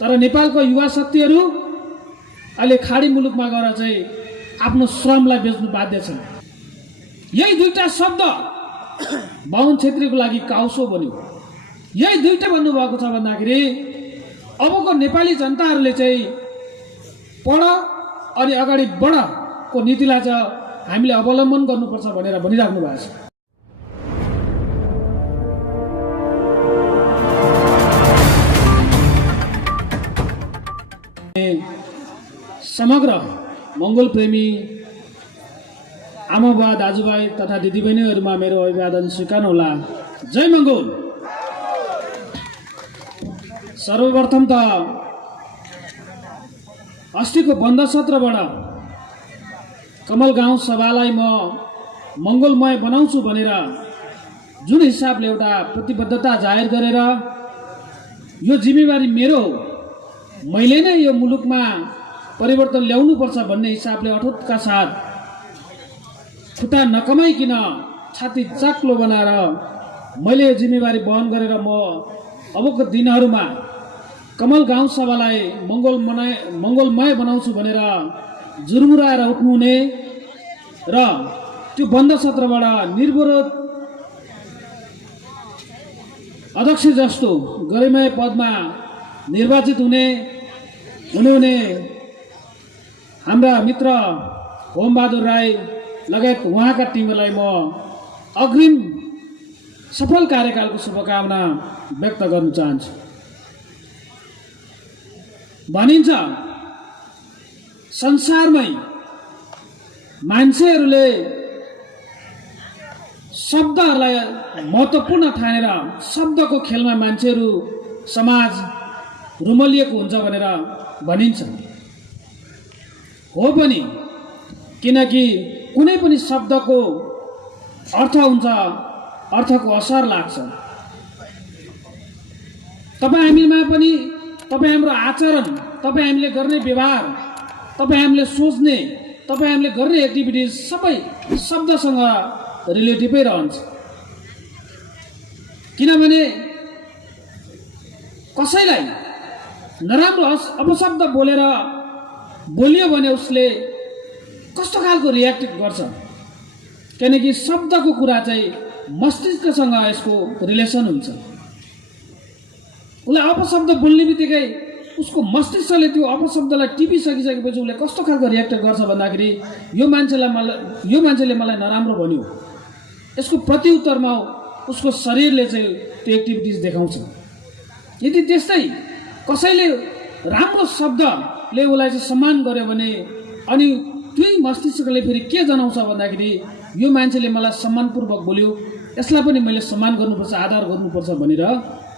तर नेपालको युवा शक्तिहरू अहिले खाडी मुलुकमा गएर चाहिँ आफ्नो श्रमलाई बेच्नु बाध्य छन्। यही दुईटा शब्द बाहुन छेत्रीको लागि काउसो बन्यो। यही दुईटा भन्नुभएको छ भन्दाखेरि अबको नेपाली जनताहरूले चाहिँ पढ अनि अगाडि बढको नीतिलाई चाहिँ हामीले अवलम्बन गर्नुपर्छ भनेर भनिराख्नु भएको छ। समग्र मंगोल प्रेमी आमा बुवा दाजुभाइ तथा दिदीबहिनीहरूमा मेरो अभिवादन स्वीकार्नुहोला। जय मंगोल। सर्वप्रथम त अस्तिको बन्द सत्रबाट कमल गाउँ सभालाई म मंगोलमय बनाउँछु भनेर जुन हिसाबले एउटा प्रतिबद्धता जाहेर गरेर यो जिम्मेवारी मेरो हो, मैले नै यो मुलुकमा परिवर्तन ल्याउनुपर्छ भन्ने हिसाबले अठोटका साथ खुट्टा नकमाइकिन छाती चाक्लो बनाएर मैले यो जिम्मेवारी वहन गरेर म अबको दिनहरूमा कमल गाउँ सभालाई मंगोलमय बनाउँछु भनेर जुर्मुराएर उठ्नुहुने र त्यो बन्द सत्रबाट निर्विरोध अध्यक्ष जस्तो गरिमाय पदमा निर्वाचित हुने हाम्रा मित्र होमबहादुर राई लगायत उहाँका टिमलाई म अग्रिम सफल कार्यकालको शुभकामना व्यक्त गर्न चाहन्छु। भनिन्छ संसारमै मान्छेहरूले शब्दहरूलाई महत्त्वपूर्ण ठानेर शब्दको खेलमा मान्छेहरू समाज रुमलिएको हुन्छ भनेर भनिन्छ। हो पनि, किनकि कुनै पनि शब्दको अर्थ हुन्छ, अर्थको असर लाग्छ। तपाईँ हामीमा पनि तपाईँ हाम्रो आचरण, तपाईँ हामीले गर्ने व्यवहार, तपाईँ हामीले सोच्ने, तपाईँ हामीले गर्ने एक्टिभिटिज सबै शब्दसँग रिलेटिभै रहन्छ। किनभने कसैलाई नराम्रो अपशब्द बोलियो भने उसले कस्तो खालको रियाक्ट गर्छ, किनकि शब्दको कुरा चाहिँ मस्तिष्कसँग यसको रिलेसन हुन्छ। उसले अपशब्द बोल्ने बित्तिकै उसको मस्तिष्कले त्यो अपशब्दलाई टिपिसकिसकेपछि उसले कस्तो खालको रियाक्ट गर्छ भन्दाखेरि यो मान्छेले मलाई नराम्रो भन्यो, यसको प्रत्युत्तरमा उसको शरीरले चाहिँ त्यो एक्टिभिटिज देखाउँछ। यदि त्यस्तै कसैले राम्रो शब्दले उसलाई चाहिँ सम्मान गर्यो भने अनि त्यही मस्तिष्कले फेरि के जनाउँछ भन्दाखेरि यो मान्छेले मलाई सम्मानपूर्वक बोल्यो, यसलाई पनि मैले सम्मान गर्नुपर्छ, आदर गर्नुपर्छ भनेर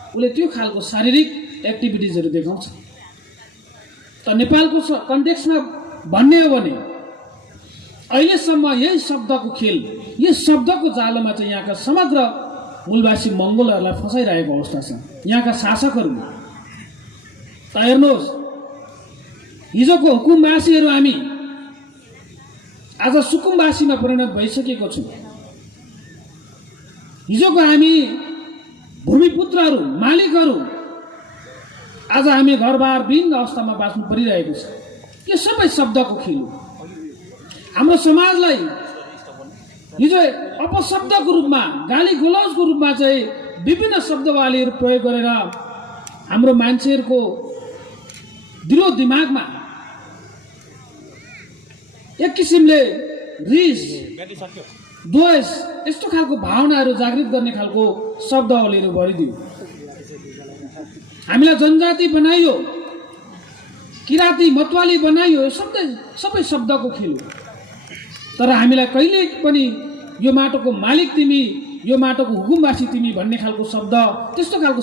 उसले त्यो खालको शारीरिक एक्टिभिटिजहरू देखाउँछ। त नेपालको कन्टेक्स्टमा भन्ने हो भने अहिलेसम्म यही शब्दको खेल, यही शब्दको जालोमा चाहिँ यहाँका समग्र मूलवासी मंगोलहरूलाई फसाइरहेको अवस्था छ। यहाँका शासकहरू त हेर्नुहोस्, हिजोको हुकुमवासीहरू हामी आज सुकुमवासीमा परिणत भइसकेको छौँ। हिजोको हामी भूमिपुत्रहरू, मालिकहरू आज हामी घरबार विहीन अवस्थामा बाँच्नु परिरहेको छ। यो सबै शब्दको खेल हो। हाम्रो समाजलाई हिजो अपशब्दको रूपमा, गाली गलौजको रूपमा चाहिँ विभिन्न शब्दवालीहरू प्रयोग गरेर हाम्रो मान्छेहरूको दिलो दिमागमा एक किसिमले रिस, द्वेष यस्तो खालको भावनाहरू जागृत गर्ने खालको शब्दावलीहरू भरिदियो। हामीलाई जनजाति बनाइयो, किराती मतवाली बनाइयो, सबै शब्दको खेल हो। तर हामीलाई कहिले पनि यो माटोको मालिक तिमी, यो माटोको हुकुमवासी तिमी भन्ने खालको शब्द, त्यस्तो खालको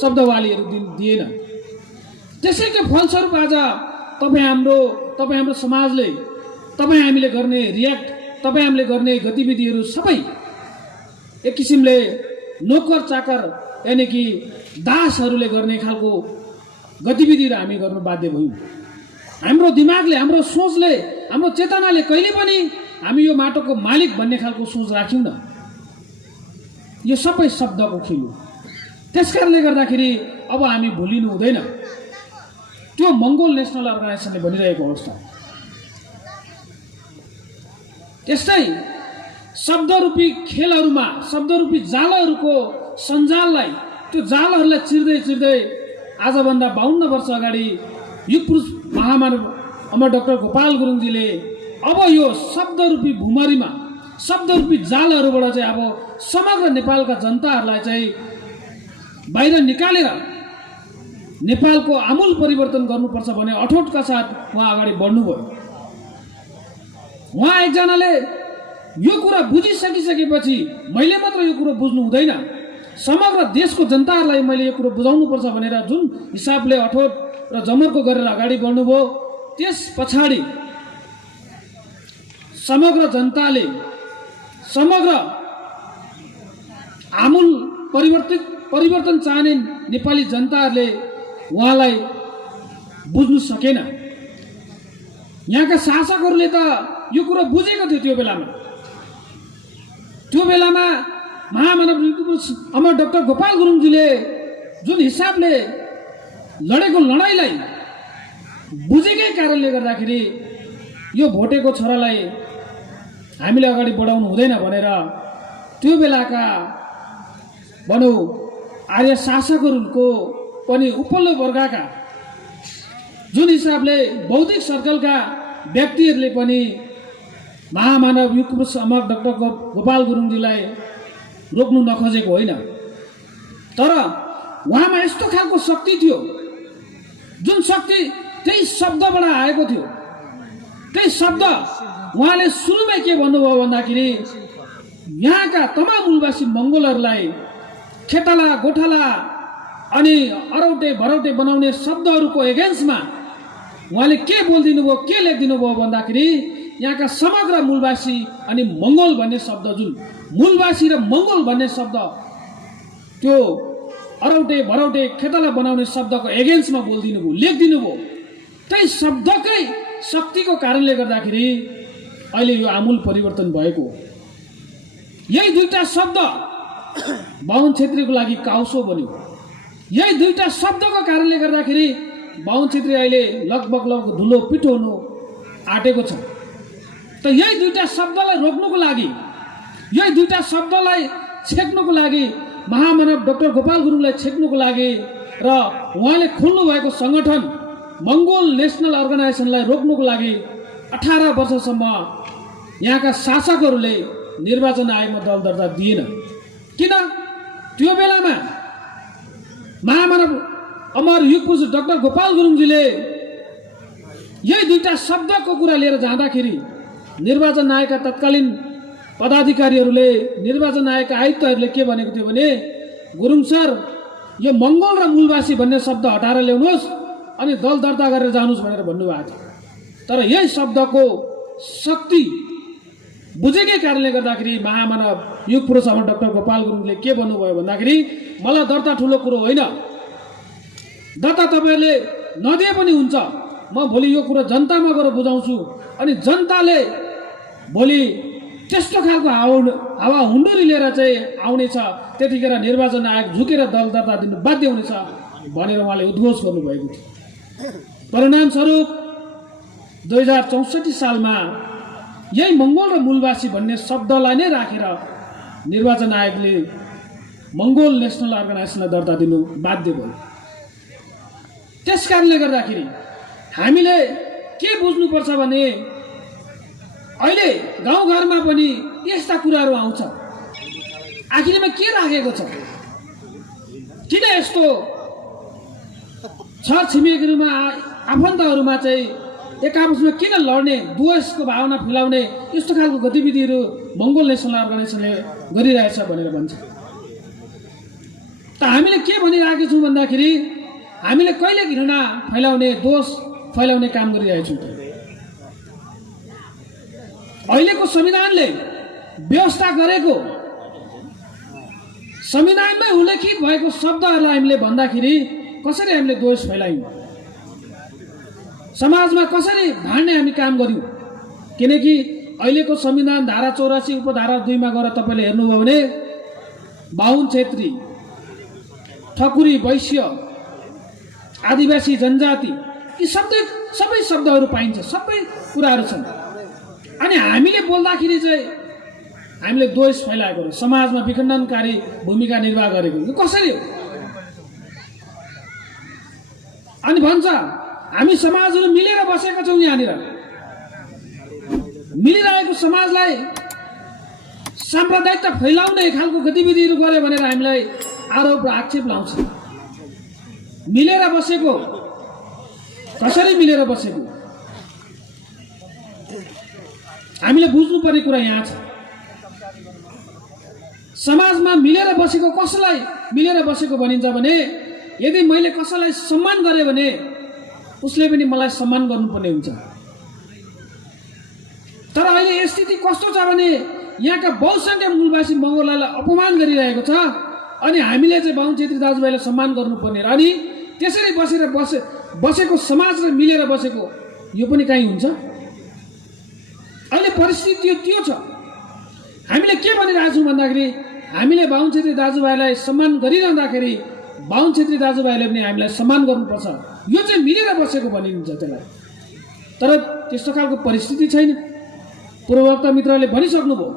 शब्दवालीहरू दिएन। त्यसैको फलस्वरूप आज तपाईँ हाम्रो समाजले, तपाईँ हामीले गर्ने रियाक्ट, तपाईँ हामीले गर्ने गतिविधिहरू सबै एक किसिमले नोकर चाकर यानी कि दासहरूले गर्ने खालको गतिविधिहरू हामी गर्न बाध्य भयौँ। हाम्रो दिमागले, हाम्रो सोचले, हाम्रो चेतनाले कहिले पनि हामी यो माटोको मालिक भन्ने खालको सोच राख्यौँ न। यो सबै शब्दको खेल हो। त्यसकारणले गर्दाखेरि अब हामी भुलिनु हुँदैन। त्यो मङ्गोल नेसनल अर्गनाइजेसनले भनिरहेको अवस्था। त्यस्तै शब्दरूपी खेलहरूमा शब्दरूपी जालहरूको सञ्जाललाई त्यो जालहरूलाई चिर्दै आजभन्दा 52 वर्ष अगाडि युग पुरुष महामानव अमर डाक्टर गोपाल गुरुङजीले अब यो शब्दरूपी भुमरीमा शब्दरूपी जालहरूबाट चाहिँ अब समग्र नेपालका जनताहरूलाई चाहिँ बाहिर निकालेर नेपालको आमूल परिवर्तन गर्नुपर्छ भन्ने अठोटका साथ उहाँ अगाडि बढ्नुभयो। उहाँ एकजनाले यो कुरा बुझिसकिसकेपछि मैले मात्र यो कुरो बुझ्नु हुँदैन, समग्र देशको जनताहरूलाई मैले यो कुरो बुझाउनुपर्छ भनेर जुन हिसाबले अठोट र जमर्को गरेर अगाडि बढ्नुभयो, त्यस पछाडि समग्र जनताले समग्र आमूल परिवर्तन चाहने नेपाली जनताहरूले उहाँलाई बुझ्नु सकेन। यहाँका शासकहरूले त यो कुरो बुझेको थियो। त्यो बेलामा महामानव अमर डाक्टर गोपाल गुरुङजीले जुन हिसाबले लडेको लडाइँलाई बुझेकै कारणले गर्दाखेरि यो भोटेको छोरालाई हामीले अगाडि बढाउनु हुँदैन भनेर त्यो बेलाका भनौँ आर्य शासकहरूको पनि उपल्लो वर्गका जुन हिसाबले बौद्धिक सर्कलका व्यक्तिहरूले पनि महामानव युग पुरुष अमर डाक्टर गोपाल गुरुङजीलाई रोक्नु नखोजेको होइन, तर उहाँमा यस्तो खालको शक्ति थियो जुन शक्ति त्यही शब्दबाट आएको थियो। त्यही शब्द उहाँले सुरुमै के भन्नुभयो भन्दाखेरि यहाँका तमाम मूलवासी मङ्गोलहरूलाई खेताला गोठाला अनि अरौटे भरौटे बनाउने शब्दहरूको एगेन्स्टमा उहाँले के बोलिदिनु भयो, के लेखिदिनु भयो भन्दाखेरि यहाँका समग्र मूलवासी अनि मङ्गोल भन्ने शब्द, जुन मूलवासी र मङ्गोल भन्ने शब्द त्यो अरौटे भरौटे खेताला बनाउने शब्दको एगेन्स्टमा बोलिदिनु भयो, लेखिदिनु भयो। त्यही शब्दकै शक्तिको कारणले गर्दाखेरि अहिले यो आमूल परिवर्तन भएको। यही दुईटा शब्द बाहुन छेत्रीको लागि काउसो बन्यो। यही दुईटा शब्दको कारणले गर्दाखेरि बाहुन छेत्री अहिले लगभग धुलो पिठो हुनु आँटेको छ। त यही दुईटा शब्दलाई रोक्नुको लागि, यही दुईटा शब्दलाई छेक्नुको लागि, महामानव डाक्टर गोपाल गुरुङलाई छेक्नुको लागि र उहाँले खोल्नु भएको सङ्गठन मङ्गोल नेसनल अर्गनाइजेसनलाई रोक्नुको लागि 18 वर्षसम्म यहाँका शासकहरूले निर्वाचन आयोगमा दल दर्ता दिएन। किन? त्यो बेलामा महामानव अमर युग पुरुष डाक्टर गोपाल गुरुङजीले यही दुईटा शब्दको कुरा लिएर जाँदाखेरि निर्वाचन आयोगका तत्कालीन पदाधिकारीहरूले, निर्वाचन आयोगका आयुक्तहरूले के भनेको थियो भने, गुरुङ सर यो मङ्गोल र मूलवासी भन्ने शब्द हटाएर ल्याउनुहोस् अनि दल दर्ता गरेर जानुहोस् भनेर भन्नुभएको थियो। तर यही शब्दको शक्ति बुझेकै कारणले गर्दाखेरि महामानव युग पुरुष अमर डाक्टर गोपाल गुरुङले के भन्नुभयो भन्दाखेरि मलाई दर्ता ठुलो कुरो होइन, दर्ता तपाईँहरूले नदिए पनि हुन्छ, म भोलि यो कुरो जनतामा गएर बुझाउँछु अनि जनताले भोलि त्यस्तो खालको हावा हुन्डुरी लिएर चाहिँ आउनेछ, त्यतिखेर निर्वाचन आयोग झुकेर दल दर्ता दिनु बाध्य हुनेछ भनेर उहाँले उद्घोष गर्नुभएको थियो। परिणामस्वरूप 2064 सालमा यही मङ्गोल र मूलवासी भन्ने शब्दलाई नै राखेर निर्वाचन आयोगले मङ्गोल नेसनल अर्गनाइजेसनलाई दर्ता दिनु बाध्य भयो। त्यस कारणले गर्दाखेरि हामीले के बुझ्नुपर्छ भने अहिले गाउँघरमा पनि यस्ता कुराहरू आउँछ। आखिरमा के राखेको छ? किन यस्तो छर छिमेकीहरूमा आफन्तहरूमा चाहिँ एक आपसमा किन लड्ने, द्वेषको भावना फैलाउने यस्तो खालको गतिविधिहरू मङ्गोल नेसनल अर्गनाइजेसनले गरिरहेछ भनेर भन्छ। त हामीले के भनिरहेका छौँ भन्दाखेरि हामीले कहिले घृणा फैलाउने, दोष फैलाउने काम गरिरहेछौँ त? अहिलेको संविधानले व्यवस्था गरेको, संविधानमै उल्लेखित भएको शब्दहरूलाई हामीले भन्दाखेरि कसरी हामीले दोष फैलायौँ, समाजमा कसरी भाड्ने हामी काम गर्यौँ? किनकि अहिलेको संविधान धारा 84 उपधारा 2 मा गएर तपाईँले हेर्नुभयो भने बाहुन छेत्री, ठकुरी, वैश्य, आदिवासी जनजाति यी सबै शब्दहरू पाइन्छ, सबै कुराहरू छन्। अनि हामीले बोल्दाखेरि चाहिँ हामीले दोष फैलाएको हो, समाजमा विखण्डनकारी भूमिका निर्वाह गरेको। यो कसरी हो? अनि भन्छ हामी समाजहरू मिलेर बसेका छौँ, यहाँनिर मिलिरहेको समाजलाई साम्प्रदायिकता फैलाउने खालको गतिविधिहरू गर्यो भनेर हामीलाई आरोप र आक्षेप लाउँछ। मिलेर बसेको कसरी मिलेर बसेको हामीले बुझ्नुपर्ने कुरा यहाँ छ। समाजमा मिलेर बसेको कसलाई मिलेर बसेको भनिन्छ भने यदि मैले कसैलाई सम्मान गरेँ भने उसले पनि मलाई सम्मान गर्नुपर्ने हुन्छ। तर अहिले स्थिति कस्तो छ भने यहाँका बहुसङ्ख्यक मूलवासी मगरलाई अपमान गरिरहेको छ, अनि हामीले चाहिँ बाहुन छेत्री दाजुभाइलाई सम्मान गर्नुपर्ने, अनि त्यसरी बसेको समाज र मिलेर बसेको यो पनि काहीँ हुन्छ? अहिले परिस्थिति त्यो छ। हामीले के भनिरहेको छौँ भन्दाखेरि हामीले बाहुन छेत्री दाजुभाइलाई सम्मान गरिरहँदाखेरि बाहुन छेत्री दाजुभाइले पनि हामीलाई सम्मान गर्नुपर्छ, यो चाहिँ मिलेर बसेको भनिन्छ त्यसलाई। तर त्यस्तो खालको परिस्थिति छैन। पूर्ववक्ता मित्रले भनिसक्नुभयो,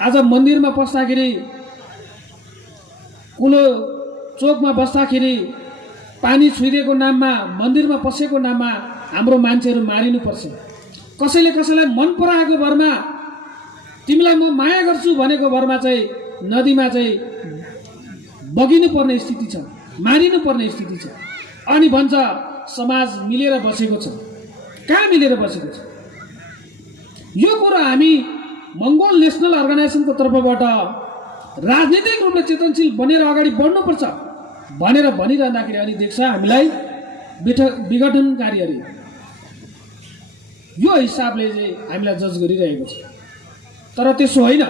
आज मन्दिरमा पस्दाखेरि, कुलो चोकमा बस्दाखेरि पानी छुइदिएको नाममा, मन्दिरमा पसेको नाममा हाम्रो मान्छेहरू मारिनुपर्छ। कसैले कसैलाई मन पराएको भरमा, तिमीलाई म माया गर्छु भनेको भरमा चाहिँ नदीमा चाहिँ बगिनु पर्ने स्थिति छ, मारिनु पर्ने स्थिति छ। अनि भन्छ समाज मिलेर बसेको छ। कहाँ मिलेर बसेको छ? यो कुरा हामी मङ्गोल नेसनल अर्गनाइजेसनको तर्फबाट राजनीतिक रूपले चेतनशील बनेर अगाडि बढ्नुपर्छ भनेर भनिरहँदाखेरि अनि देख्छ हामीलाई विघटनकारीहरू यो हिसाबले चाहिँ हामीलाई जज गरिरहेको छ। तर त्यसो होइन।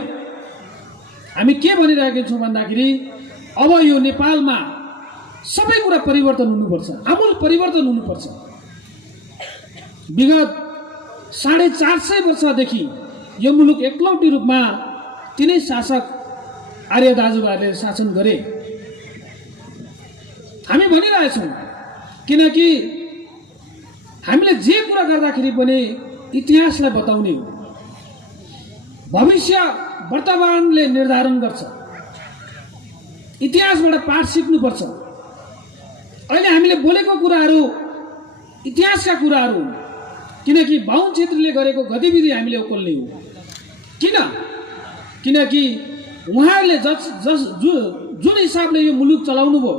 हामी के भनिरहेका छौँ भन्दाखेरि अब यो नेपालमा सबै कुरा परिवर्तन हुनुपर्छ, आमूल परिवर्तन हुनुपर्छ। विगत 450 वर्षदेखि यो मुलुक एकलौटी रूपमा तिनै शासक आर्य दाजुभाइहरूले शासन गरे। हामी भनिरहेछौँ किनकि हामीले जे कुरा गर्दाखेरि पनि इतिहासलाई बताउने हो। भविष्य वर्तमानले निर्धारण गर्छ। इतिहासबाट पाठ सिक्नुपर्छ। अहिले हामीले बोलेको कुराहरू इतिहासका कुराहरू हुन्, किनकि बाहुन छेत्रीले गरेको गतिविधि हामीले ओकल्ने हो। किनकि उहाँहरूले जुन हिसाबले यो मुलुक चलाउनु भयो,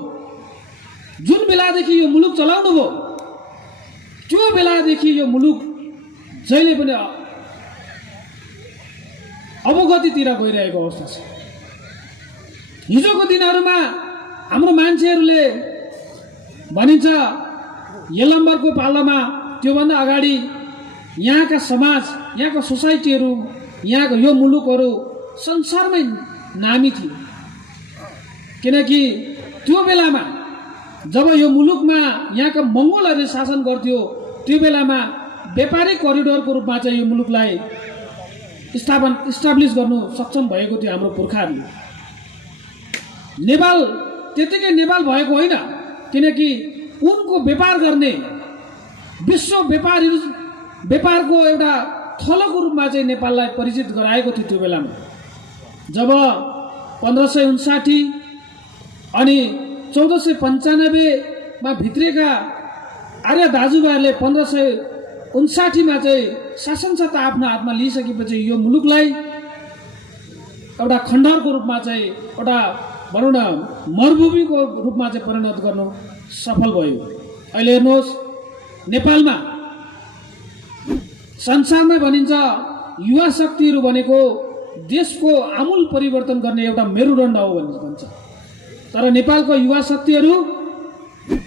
जुन बेलादेखि यो मुलुक चलाउनु भयो, त्यो बेलादेखि यो मुलुक जहिले पनि अवगतितिर गइरहेको अवस्था छ। हिजोको दिनहरूमा हाम्रो मान्छेहरूले भनिन्छ यलम्बरको पालामा त्योभन्दा अगाडि यहाँका समाज, यहाँका सोसाइटीहरू, यहाँको यो मुलुकहरू संसारमै नामी थिए। किनकि त्यो बेलामा जब यो मुलुकमा यहाँका मङ्गोलहरूले शासन गर्थ्यो, त्यो बेलामा व्यापारिक करिडोरको रूपमा चाहिँ यो मुलुकलाई इस्टाब्लिस गर्नु सक्षम भएको थियो हाम्रो पुर्खाहरूले। नेपाल त्यतिकै नेपाल भएको होइन, किनकि उनको व्यापार गर्ने विश्व व्यापारको एउटा थलोको रूपमा चाहिँ नेपाललाई परिचित गराएको थियो। त्यो बेलामा जब 1559 अनि 1495 भित्रेका आर्य दाजुभाइहरूले 1559 चाहिँ शासन सत्ता आफ्नो हातमा लिइसकेपछि यो मुलुकलाई एउटा खण्डहरको रूपमा चाहिँ एउटा भनौँ न मरुभूमिको रूपमा चाहिँ परिणत गर्नु सफल भयो। अहिले हेर्नुहोस् नेपालमा संसारमै भनिन्छ युवा शक्तिहरू भनेको देशको आमूल परिवर्तन गर्ने एउटा मेरुदण्ड हो भन्छ। तर नेपालको युवा शक्तिहरू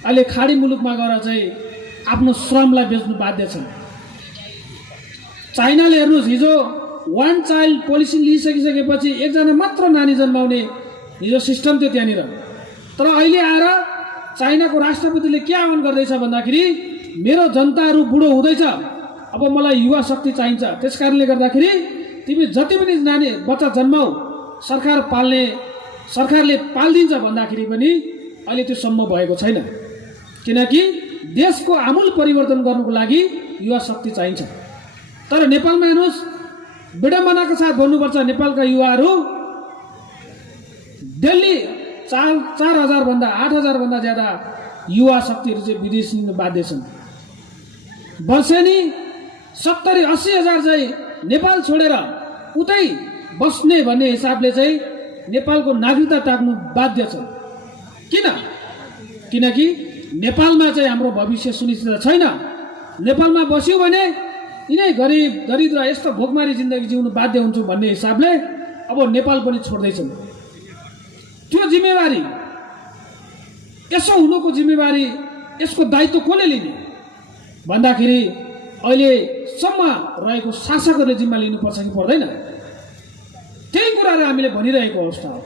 अहिले खाडी मुलुकमा गएर चाहिँ आफ्नो श्रमलाई बेच्नु बाध्य छन्। चाइनाले हेर्नुहोस् हिजो 1 चाइल्ड पोलिसी लिइसकिसकेपछि एकजना मात्र नानी जन्माउने हिजो सिस्टम थियो त्यहाँनिर। तर अहिले आएर चाइनाको राष्ट्रपतिले के आह्वान गर्दैछ भन्दाखेरि मेरो जनताहरू बुढो हुँदैछ, अब मलाई युवा शक्ति चाहिन्छ, त्यस कारणले गर्दाखेरि तिमी जति पनि नानी बच्चा जन्माऊ, सरकारले पाल्दिन्छ भन्दाखेरि पनि अहिले त्यो सम्भव भएको छैन। किनकि देशको आमूल परिवर्तन गर्नुको लागि युवा शक्ति चाहिन्छ। तर नेपालमा हेर्नुहोस्, विडम्बनाको साथ भन्नुपर्छ, नेपालका युवाहरू डेली 4,000 भन्दा 8,000 भन्दा ज्यादा युवा शक्तिहरू चाहिँ विदेश लिन बाध्य छन्। वर्षेनी 70-80 हजार चाहिँ नेपाल छोडेर उतै बस्ने भन्ने हिसाबले चाहिँ नेपालको नागरिकता त्याग्नु बाध्य छ। किन? किनकि नेपालमा चाहिँ हाम्रो भविष्य सुनिश्चित छैन। नेपालमा बस्यो भने यिनै गरिब दरिद्र यस्तो भोकमारी जिन्दगी जिउनु बाध्य हुन्छु भन्ने हिसाबले अब नेपाल पनि छोड्दैछन्। त्यो जिम्मेवारी, यसो हुनुको जिम्मेवारी, यसको दायित्व कसले लिने भन्दाखेरि अहिलेसम्म रहेको शासकहरूले जिम्मा लिनुपर्छ कि पर्दैन? त्यही कुराहरू हामीले भनिरहेको अवस्था हो।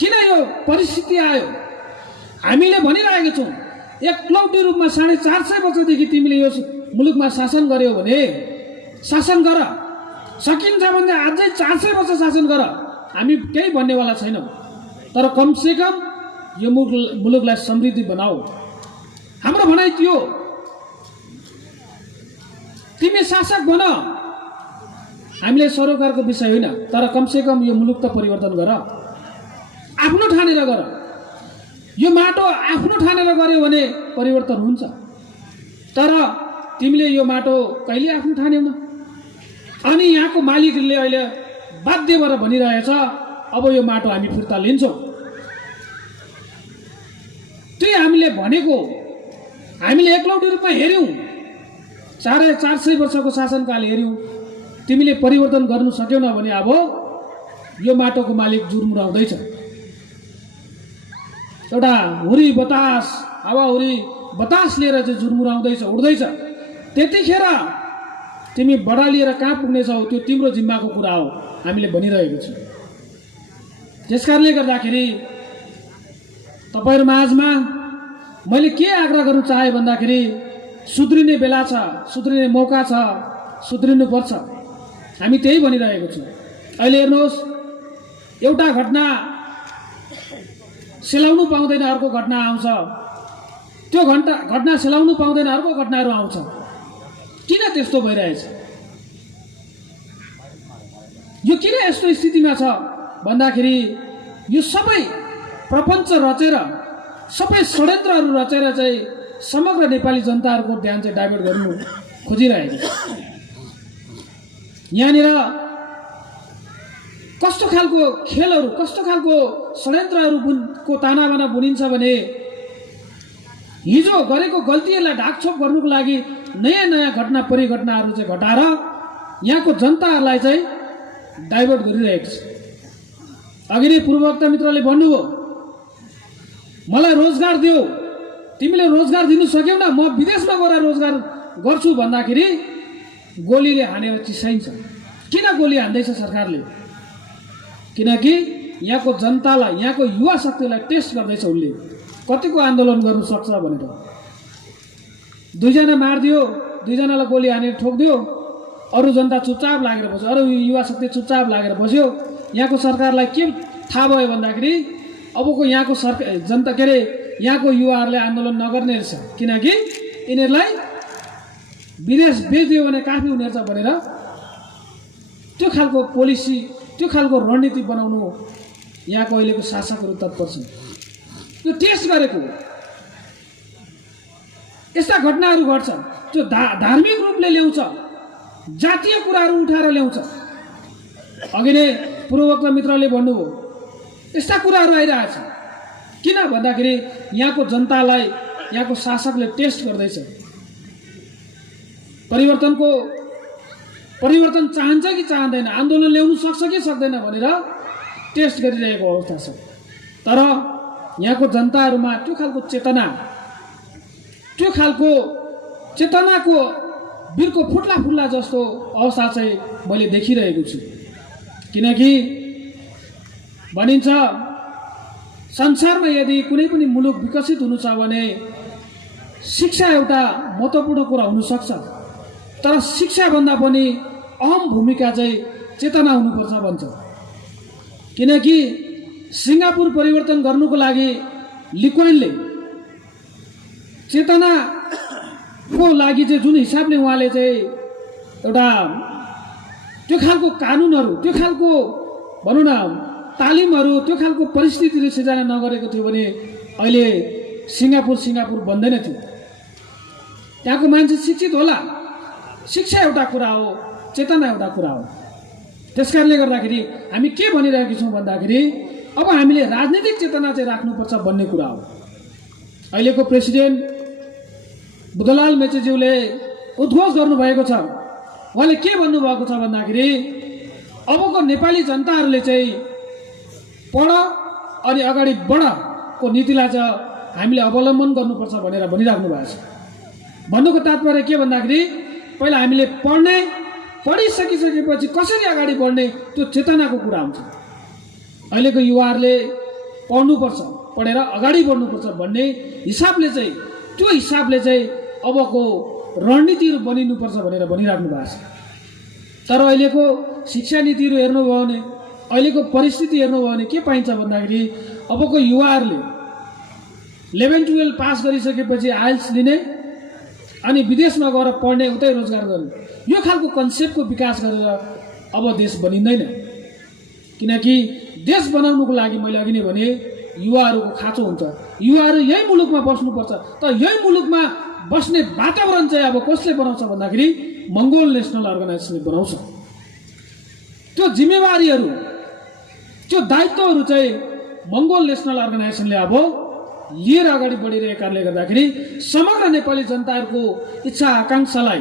किन यो परिस्थिति आयो? हामीले भनिरहेका छौँ, एकलौटी रूपमा 450 वर्षदेखि तिमीले यो मुलुकमा शासन गर्यौ भने शासन गर, सकिन्छ भने अझै 400 वर्ष शासन गर, हामी केही भन्नेवाला छैनौँ। तर कमसेकम यो मुलुकलाई समृद्धि बनाऊ, हाम्रो भनाइ थियो। तिमी शासक बन, हामीले सरोकारको विषय होइन, तर कमसेकम यो मुलुक त परिवर्तन गर, आफ्नो ठानेर गर। यो माटो आफ्नो ठानेर गर्यो भने परिवर्तन हुन्छ। तर तिमीले यो माटो कहिले आफ्नो ठान्यौ न। अनि यहाँको मालिकले अहिले बाध्य भएर भनिरहेछ, अब यो माटो हामी फिर्ता लिन्छौँ। त्यही हामीले भनेको, हामीले एकलौटी रूपमा हेऱ्यौँ, 450 वर्षको शासनकाल हेऱ्यौँ, तिमीले परिवर्तन गर्नु सक्यौ न भने अब यो माटोको मालिक जुर्मुराउँदैछ। एउटा हुरी बतास, हावाहुरी बतास लिएर चाहिँ जुर्मुराउँदैछ, उड्दैछ। त्यतिखेर तिमी बडा लिएर कहाँ पुग्नेछौ त्यो तिम्रो जिम्माको कुरा हो, हामीले भनिरहेको छौँ। त्यसकारणले गर्दाखेरि तपाईँहरू माझमा मैले के आग्रह गर्नु चाहे भन्दाखेरि सुध्रिने बेला छ, सुध्रिने मौका छ, सुध्रिनुपर्छ। हामी त्यही भनिरहेको छौँ। अहिले हेर्नुहोस्, एउटा घटना सेलाउनु पाउँदैन, अर्को घटना आउँछ। त्यो घटना सेलाउनु पाउँदैन, अर्को घटनाहरू आउँछ। किन त्यस्तो भइरहेछ? यो किन यस्तो स्थितिमा छ भन्दाखेरि यो सबै प्रपञ्च रचेर, सबै षड्यन्त्रहरू रचेर चाहिँ समग्र नेपाली जनताहरूको ध्यान चाहिँ डाइभर्ट गर्नु खोजिरहेको छ। यहाँनिर कस्तो खालको खेलहरू, कस्तो खालको षड्यन्त्रहरूको तानाबाना बुनिन्छ भने हिजो गरेको गल्तीहरूलाई ढाकछोप गर्नुको लागि नयाँ नयाँ घटना परिघटनाहरू चाहिँ घटाएर यहाँको जनताहरूलाई चाहिँ डाइभर्ट गरिरहेको छ। अघि नै पूर्ववक्ता मित्रले भन्नुभयो, मलाई रोजगार दियो, तिमीले रोजगार दिनु सक्यौ न, म विदेशमा गएर रोजगार गर्छु भन्दाखेरि गोलीले हानेर चिसाइन्छ। किन गोली हान्दैछ सरकारले? किनकि यहाँको जनतालाई, यहाँको युवा शक्तिलाई टेस्ट गर्दैछ उसले, कतिको आन्दोलन गर्नु सक्छ भनेर। 2 जना मारिदियो, 2 जनालाई गोली हानेर ठोकिदियो, अरू जनता चुपचाप लागेर बस्यो, अरू युवा शक्ति चुपचाप लागेर बस्यो। यहाँको सरकारलाई के थाहा भयो भन्दाखेरि अबको यहाँको जनता, के अरे यहाँको युवाहरूले आन्दोलन नगर्ने रहेछ, किनकि यिनीहरूलाई विदेश बेचिदियो भने काफी हुनेछ भनेर त्यो खालको पोलिसी, त्यो खालको रणनीति बनाउनु यहाँको अहिलेको शासकहरू तत्पर छन्। त्यो टेस्ट गरेको यस्ता घटनाहरू घट्छ, त्यो धार्मिक रूपले ल्याउँछ, जातीय कुराहरू उठाएर ल्याउँछ। अघि नै पूर्ववक्ता मित्रले भन्नुभयो, यस्ता कुराहरू आइरहेछ। किन भन्दाखेरि यहाँको जनतालाई यहाँको शासकले टेस्ट गर्दैछ। परिवर्तन चाहन्छ कि चाहँदैन, आन्दोलन ल्याउनु सक्छ कि सक्दैन भनेर टेस्ट गरिरहेको अवस्था छ। तर यहाँको जनताहरूमा त्यो खालको चेतनाको बिर्को फुट्ला जस्तो अवस्था चाहिँ मैले देखिरहेको छु। किनकि भनिन्छ संसारमा यदि कुनै पनि मुलुक विकसित हुनु छ भने शिक्षा एउटा महत्त्वपूर्ण कुरा हुनसक्छ, तर शिक्षाभन्दा पनि अहम भूमिका चाहिँ चेतना हुनुपर्छ भन्छ। किनकि सिङ्गापुर परिवर्तन गर्नुको लागि लिक्वेनले चेतनाको लागि चाहिँ जुन हिसाबले उहाँले चाहिँ एउटा त्यो खालको कानुनहरू, त्यो खालको भनौँ न तालिमहरू, त्यो खालको परिस्थितिहरू सिर्जना नगरेको थियो भने अहिले सिङ्गापुर बन्दैन थियो। त्यहाँको मान्छे शिक्षित होला, शिक्षा एउटा कुरा हो, चेतना एउटा कुरा हो। त्यसकारणले गर्दाखेरि हामी के भनिरहेका छौँ भन्दाखेरि अब हामीले राजनीतिक चेतना चाहिँ राख्नुपर्छ भन्ने कुरा हो। अहिलेको प्रेसिडेन्ट बुद्धलाल मेचेज्यूले उद्घोष गर्नुभएको छ। उहाँले के भन्नुभएको छ भन्दाखेरि अबको नेपाली जनताहरूले चाहिँ पढ अनि अगाडि बढको नीतिलाई चाहिँ हामीले अवलम्बन गर्नुपर्छ भनेर भनिराख्नु भएको छ। भन्नुको तात्पर्य के भन्दाखेरि पहिला हामीले पढिसकिसकेपछि कसरी अगाडि बढ्ने त्यो चेतनाको कुरा हुन्छ। अहिलेको युवाहरूले पढ्नुपर्छ, पढेर अगाडि बढ्नुपर्छ भन्ने हिसाबले चाहिँ त्यो हिसाबले चाहिँ अबको रणनीतिहरू बनिनुपर्छ भनेर भनिराख्नु भएको छ। तर अहिलेको शिक्षा नीतिहरू हेर्नुभयो भने, अहिलेको परिस्थिति हेर्नुभयो भने के पाइन्छ भन्दाखेरि अबको युवाहरूले 11-12 पास गरिसकेपछि आइएल्स लिने अनि विदेशमा गएर पढ्ने, उतै रोजगार गर्ने, यो खालको कन्सेप्टको विकास गरेर अब देश बनिँदैन। किनकि देश बनाउनुको लागि मैले अघि नै भने युवाहरूको खाँचो हुन्छ। युवाहरू यही मुलुकमा बस्नुपर्छ। तर यही मुलुकमा बस्ने वातावरण चाहिँ अब कसले बनाउँछ भन्दाखेरि मङ्गोल नेसनल अर्गनाइजेसनले बनाउँछ। त्यो जिम्मेवारीहरू, त्यो दायित्वहरू चाहिँ मङ्गोल नेसनल अर्गनाइजेसनले अब लिएर अगाडि बढिरहेको कारणले गर्दाखेरि समग्र नेपाली जनताहरूको इच्छा आकाङ्क्षालाई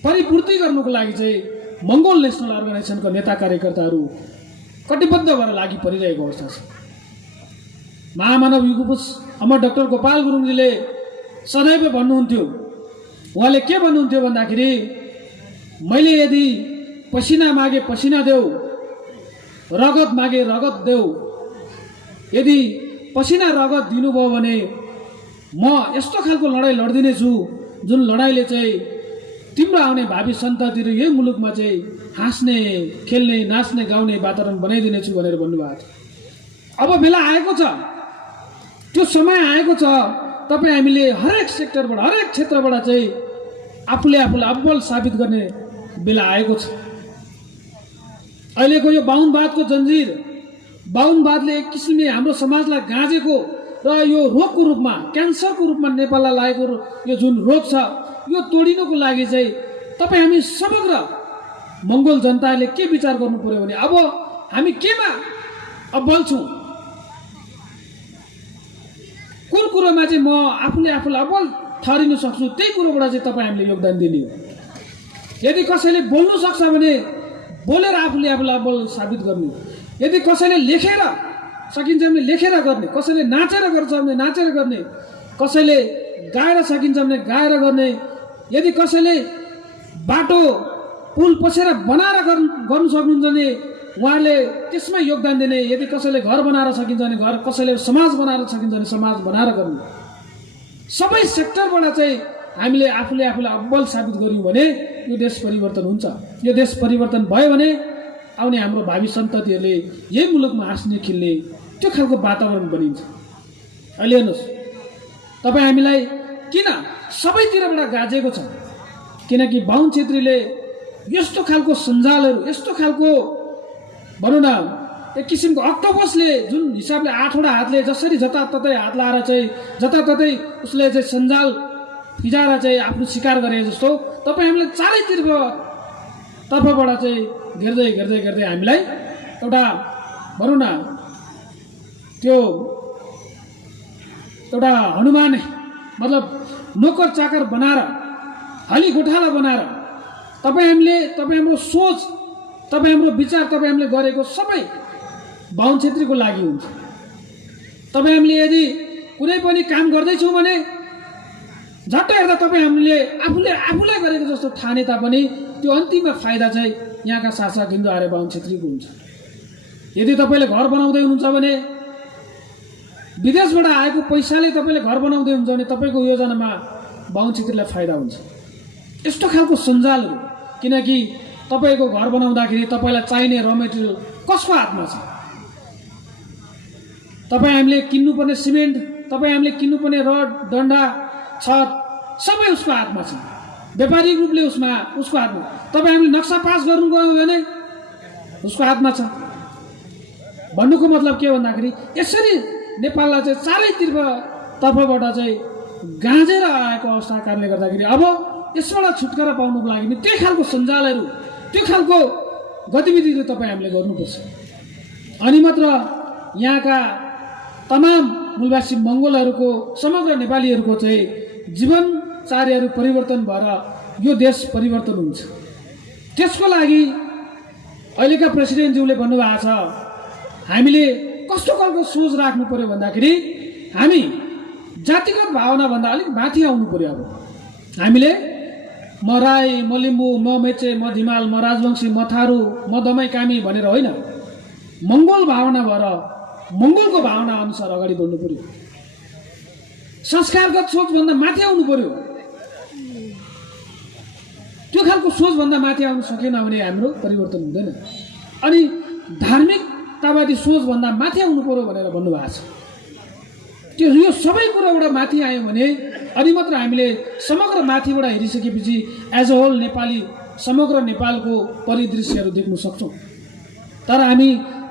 परिपूर्ति गर्नुको लागि चाहिँ मङ्गोल नेसनल अर्गनाइजेसनका नेता कार्यकर्ताहरू कटिबद्ध भएर लागि परिरहेको अवस्था छ। महामानव युगपुरुष अमर डाक्टर गोपाल गुरुङजीले सदैव भन्नुहुन्थ्यो, उहाँले के भन्नुहुन्थ्यो भन्दाखेरि मैले यदि पसिना मागे पसिना देऊ, रगत मागे रगत देऊ, यदि पसिना रगत दिनुभयो भने म यस्तो खालको लडाइँ लड्दिनेछु जुन लडाइँले चाहिँ तिम्रो आउने भावी सन्ततिहरू यही मुलुकमा चाहिँ हाँस्ने, खेल्ने, नाच्ने, गाउने वातावरण बनाइदिनेछु भनेर भन्नुभएको छ। अब बेला आएको छ, त्यो समय आएको छ। तपाईँ हामीले हरेक सेक्टरबाट, हरेक क्षेत्रबाट चाहिँ आफूले अब्बल साबित गर्ने बेला आएको छ। अहिलेको यो बाहुनवादको जन्जिर, बाहुनवादले एक किसिमले हाम्रो समाजलाई गाँजेको र यो रोगको रूपमा, क्यान्सरको रूपमा नेपाललाई लागेको यो जुन रोग छ, यो तोडिनुको लागि चाहिँ तपाईँ हामी समग्र मङ्गोल जनताले के विचार गर्नु पर्यो भने अब हामी केमा अब्बल छौँ, कुन कुरोमा चाहिँ म आफूलाई अब्बल ठहरिन सक्छु, त्यही कुरोबाट चाहिँ तपाईँ हामीले योगदान दिने हो। यदि कसैले बोल्नु सक्छ भने बोलेर आफूले अब्बल साबित गर्ने, यदि कसैले लेखेर सकिन्छ भने लेखेर गर्ने, कसैले नाचेर गर्छ भने नाचेर गर्ने, कसैले गाएर सकिन्छ भने गाएर गर्ने, यदि कसैले बाटो पुल पसेर बनाएर गर्नु सक्नुहुन्छ भने उहाँले त्यसमा योगदान दिने, यदि कसैले घर बनाएर सकिन्छ भने घर, कसैले समाज बनाएर सकिन्छ भने समाज बनाएर गर्ने। सबै सेक्टरबाट चाहिँ हामीले आफूले अब्बल साबित गर्यौँ भने यो देश परिवर्तन हुन्छ। यो देश परिवर्तन भयो भने आउने हाम्रो भावी सन्ततिहरूले यही मुलुकमा हाँस्ने, खेल्ने त्यो खालको वातावरण बनिन्छ। अहिले हेर्नुहोस्, तपाईँ हामीलाई किन सबैतिरबाट गाजेको छ? किनकि बाहुन छेत्रीले यस्तो खालको सञ्जालहरू, यस्तो खालको भनौँ न एक किसिमको अक्टोपसले जुन हिसाबले 8वटा हातले जसरी जताततै हात लाएर चाहिँ जताततै उसले चाहिँ सञ्जाल फिजाएर चाहिँ आफ्नो शिकार गरे जस्तो तपाईँ हामीलाई चारैतर्फबाट चाहिँ घेर्दै हामीलाई एउटा भनौँ न त्यो एउटा हनुमान मतलब नोकर चाकर बनाएर, हली गोठाला बनाएर तपाईँ हाम्रो सोच, तपाईँ हाम्रो विचार, तपाईँ हामीले गरेको सबै बाहुन छेत्रीको लागि हुन्छ। तपाईँ हामीले यदि कुनै पनि काम गर्दैछौँ भने झट्ट हेर्दा तपाईँ हामीले आफूलाई गरेको जस्तो ठाने तापनि त्यो अन्तिममा फाइदा चाहिँ यहाँका शासक हिन्दू आर्य बाहुन छेत्रीको हुन्छ। यदि तपाईँले घर बनाउँदै हुनुहुन्छ भने विदेशबाट आएको पैसाले तपाईँले घर बनाउँदै हुन्छ भने तपाईँको योजनामा बाहुन छेत्रीलाई फाइदा हुन्छ। यस्तो खालको सञ्जालहरू, किनकि तपाईँको घर बनाउँदाखेरि तपाईँलाई चाहिने र मेटेरियल कसको हातमा छ? तपाईँ हामीले किन्नुपर्ने सिमेन्ट तपाईँ हामीले किन्नुपर्ने रड डन्डा छत सबै उसको हातमा छ, व्यापारिक रूपले उसको हातमा। तपाईँ हामीले नक्सा पास गर्नु गयो भने उसको हातमा छ। भन्नुको मतलब के भन्दाखेरि यसरी नेपाललाई चाहिँ चारैतर्फबाट चाहिँ गाँजेर आएको अवस्थाको कारणले गर्दाखेरि अब यसबाट छुटकारा पाउनुको लागि नि त्यही खालको सञ्जालहरू, त्यो खालको गतिविधिहरू तपाईँ हामीले गर्नुपर्छ। अनि मात्र यहाँका तमाम मूलवासी मङ्गोलहरूको, समग्र नेपालीहरूको चाहिँ जीवनचर्याहरू परिवर्तन भएर यो देश परिवर्तन हुन्छ। त्यसको लागि अहिलेका प्रेसिडेन्टज्यूले भन्नुभएको छ, हामीले कस्तो खालको सोच राख्नु पर्यो भन्दाखेरि हामी जातिगत भावनाभन्दा अलिक माथि आउनु पर्यो। अब हामीले म राई, म लिम्बू, म मेचे, म धिमाल, म राजवंशी, म थारू, म दमाई कामी भनेर होइन, मङ्गोल भावना भएर मङ्गोलको भावना अनुसार अगाडि बढ्नु पर्यो। संस्कारगत सोचभन्दा माथि आउनु पर्यो। त्यो खालको सोचभन्दा माथि आउनु सकेन भने हाम्रो परिवर्तन हुँदैन। अनि धार्मिकतावादी सोचभन्दा माथि आउनु पर्यो भनेर भन्नुभएको छ। यो सबै कुराबाट माथि आयो भने अनि मात्र हामीले समग्र माथिबाट हेरिसकेपछि एज अ होल नेपाली, समग्र नेपालको परिदृश्यहरू देख्न सक्छौँ। तर हामी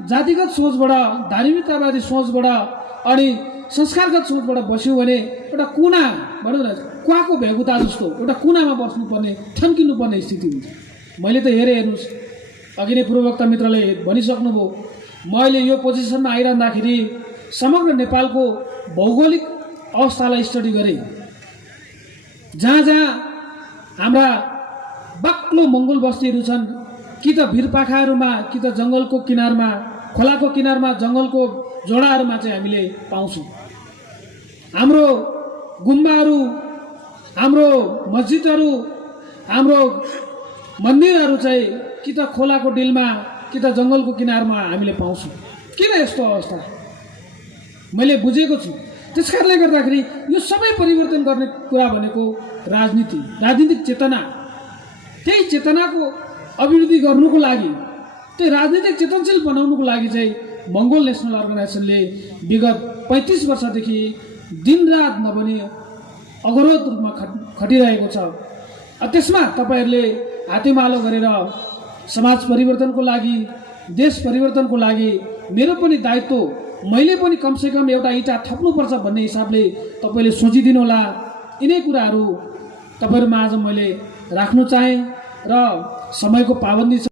जातिगत सोचबाट, धार्मिकतावादी सोचबाट अनि संस्कारगत सोचबाट बस्यौँ भने एउटा कुना, भनौँ न कुवाको भेगुता जस्तो एउटा कुनामा बस्नुपर्ने, थन्किनुपर्ने स्थिति हुन्छ। मैले त हेर्नुहोस्, अघि नै पूर्ववक्ता मित्रले भनिसक्नुभयो, म अहिले यो पोजिसनमा आइरहँदाखेरि समग्र नेपालको भौगोलिक अवस्थालाई स्टडी गरेँ। जहाँ जहाँ हाम्रा बाक्लो मङ्गोल बस्तीहरू छन्, कि त भिरपाखाहरूमा, कि त जङ्गलको किनारमा, खोलाको किनारमा, जङ्गलको जोडाहरूमा चाहिँ हामीले पाउँछौँ। हाम्रो गुम्बाहरू, हाम्रो मस्जिदहरू, हाम्रो मन्दिरहरू चाहिँ कि त खोलाको डिलमा, कि त जङ्गलको किनारमा हामीले पाउँछौँ। किन यस्तो अवस्था मैले बुझेको छु। त्यस कारणले गर्दाखेरि यो सबै परिवर्तन गर्ने कुरा भनेको राजनीतिक चेतना। त्यही चेतनाको अभिवृद्धि गर्नुको लागि, त्यही राजनीतिक चेतनशील बनाउनुको लागि चाहिँ मङ्गोल नेसनल अर्गनाइजेसनले विगत 35 वर्षदेखि दिनरात नभनी अवरोध रूपमा खटिरहेको छ। त्यसमा तपाईँहरूले हातेमालो गरेर समाज परिवर्तनको लागि, देश परिवर्तनको लागि मेरो पनि दायित्व, मैले पनि कमसेकम एउटा इँटा थप्नुपर्छ भन्ने हिसाबले तपाईँले सोचिदिनु होला। यिनै कुराहरू तपाईँहरूमा आज मैले राख्नु चाहेँ र समयको पाबन्दी छ।